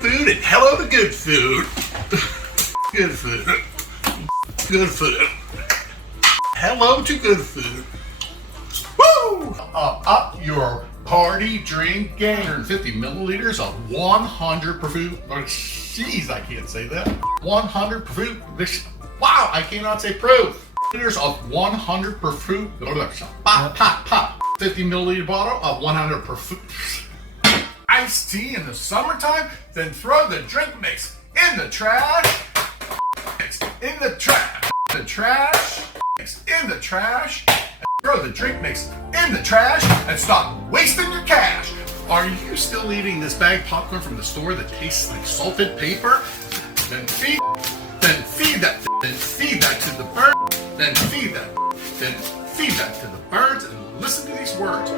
food and hello to good food. Good food. Good food. Hello to good food. Woo! Up your party drink game. 150 milliliters of 100 proof. Jeez, I can't say that. 100 proof. Wow, I cannot say proof. Liters of 100 proof. Pop, pop, pop. 50 milliliter bottle of 100 proof. Iced tea in the summertime. Then throw the drink mix in the trash. Mix in the trash. The trash. Mix in the trash. Throw the drink mix in the trash and stop wasting your cash. Are you still eating this bag popcorn from the store that tastes like salted paper? Then feed that to the bird. Then feed that to the birds and listen to these words.